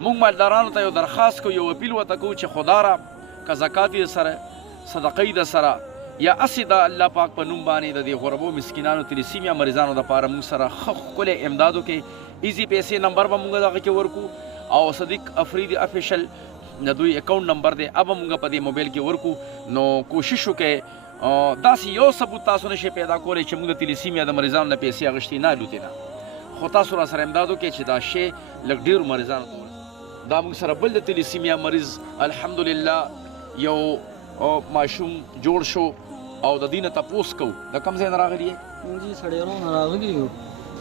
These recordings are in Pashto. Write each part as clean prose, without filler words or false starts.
موږ مالدارانو ته یو درخواست کوو، یو اپیل ورته کوو چې خدا را که زکات یې سره صدقه یې د سره یا هسې د الله پاک په نوم باندې د دې غربو مسکینانو تلیسیمیا مریضانو دپاره موږ سره ښه ښکلی امداد وکړي. ایزي پیسې نمبر به موږ دغه کې ورکو او صدیق افریدي افیشل د دوی اکاونټ نمبر دی هغه موږ په دې موبایل کې ورکو. نو کوشش وکړئ داسې یو ثبوت تاسو نشئ پیدا کولی چې موږ د تلیسیمیا د مریضانو نه پیسې اخیستې نه لوتې نه، خو تاسو را سره امداد وکړئ چې دا شی لږ ډېرو مریضانو ته ورسېږي. دا موږ سره بل د تلیسیمیا مریض الحمدلله یو ماشوم جوړ شو او د دې نه تپوس کوو د کوم ځای نه راغلي یې؟ موږ سړیرو نه راغلي یو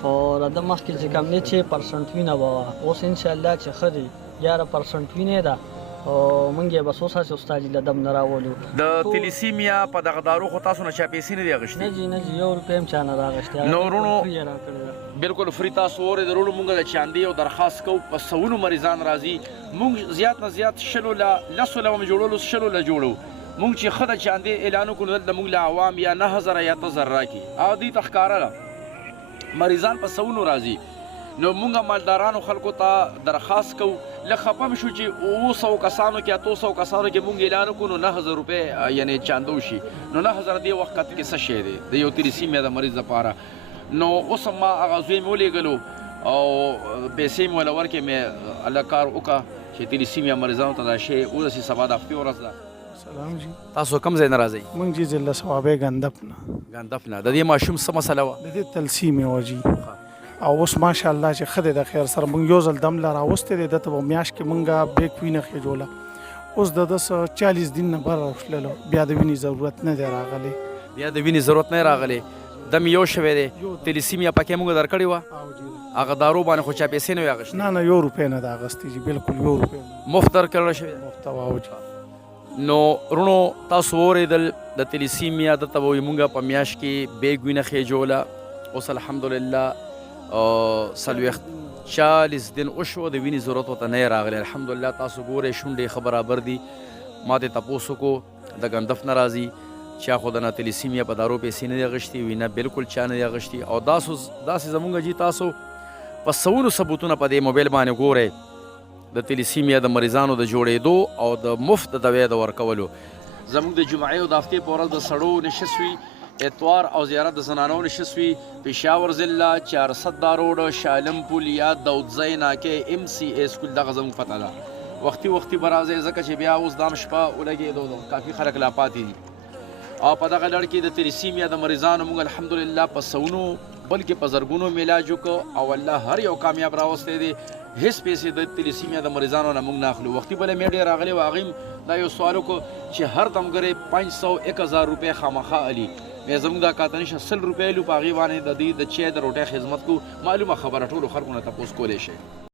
او د ده مخکې چې کوم دی 6% وینه به وه، اوس انشاءالله چې ښه دی 11% وینې ده او موږ یې بس اوس هسې استاد له دم نه راولو. د تلیسیمیا په دغه دارو خو تاسو نه چا پیسې نه دي اخیستې؟ نه جي نه جي یو روپۍ هم چا نه راغېستې. نو وروڼو فری یې راکړې ده بالکل فری. تاسو اورئ د وروڼو موږ د چاندې یو درخواست کوو، په سوونو مریضان راځي، موږ زیات نه زیات شلو له لسو له هم جوړولو شلو له جوړو. موږ چې ښه د چاندې اعلان وکړو دلته موږ له عوام یا 9000 یا 1000 راکړي او دوی ته ښکاره ده مریضان په سوونو راځي. نو موږ مالدارانو خلکو ته درخواست کوو، لږ خفه م شو چې 200 کسانو کې 800 کسانو کې موږ اعلان وکړو نو 9000 روپۍ یعنې چاندو شي. نو 9000 دې وخت کې څه شی دی د یو تلیسیمیا د مریض لپاره؟ نو اوس هم ما هغه زوی مې ولیږلو او پیسې مې ورله ورکړې، مې الله کار وکړه چې تلیسیمیا مریضانو ته دا شی ورسي. سبا د هفتې ورځ ده. سلام جی. تاسو کوم ځای نه راځئ؟ موږ جی ضلع صوابۍ ګندپ نه. ګندپ نه. د دې ماشوم څه مسله وه؟ د دې تلسیمې وه جی او اوس ماشاءالله چې ښه دی د خیر سره. موږ یو ځل دم له راوستی دی، ده ته به میاشت کې موږ بیک وینه خېجوله. اوس د ده څه 40 دن نه بره تللو، بیا د وینې ضرورت نه دی راغلی. بیا د وینې ضرورت نه راغلی، دم یو شوی دی. تلیسیمیا پکې موږ درکړې وه، هغه دارو باندې خو چا پیسې نه وي اخیستې؟ نه نه یو روپۍ نه ده اخیستې جي، بالکل یو روپۍ نه. مفت درکړل شوې؟ مفت وه جي. نو وروڼو تاسو واورېدل د تلیسیمیا دلته به وایي موږ په میاشت کې بیګ وینه خېجوله. اوس الحمدلله 40 دن وشو د وینې ضرورت ورته نه راغلی. الحمدلله تاسو ګورئ شونډې ښه برابر دي. ما ته تپوس وکړو د ګندف نه راځي چا خو د نه تلیسیمیا په دارو پیسې نه دي اخیستې، وینه بالکل چا نه دي اخیستې. او داسې زموږ جي تاسو په سوونو ثبوتونه په دې موبایل باندې ګورئ د تلیسیمیا د مریضانو د جوړېدو او د مفت د دوی د ورکولو. زموږ د جمعې او د هفتې په ورځ د سړو نشست وي، اتوار او زیارت د زنانو نشست وي، پېښور ضلع 400 روډ شالم پل یا دودځی ناکې MCA سکول دغه زموږ پته ده. وختي به راځئ ځکه چې بیا اوس دام شپه ولګېدو، کافي خلک لا پاتې دي. او په دغه لړ کې د تلیسیمیا د مریضانو موږ الحمدلله په سوونو بلکې په زرګونو علاج وکړو او الله هر یو کامیاب راوستی دی. هیڅ پیسې د تلیسیمیا د مریضانو نه موږ نه اخلو. وختي بله میډیا راغلی و، هغې هم دا یو سوال وکړو چې هر تمګری 500-1000 روپۍ خامخا علي. بیا زموږ دا کاته نشه 100 روپۍ لو په هغې باندې د دوی د چای د روټۍ خدمت کوو. معلومه خبره ټولو خلکو نه تپوس کولی شئ.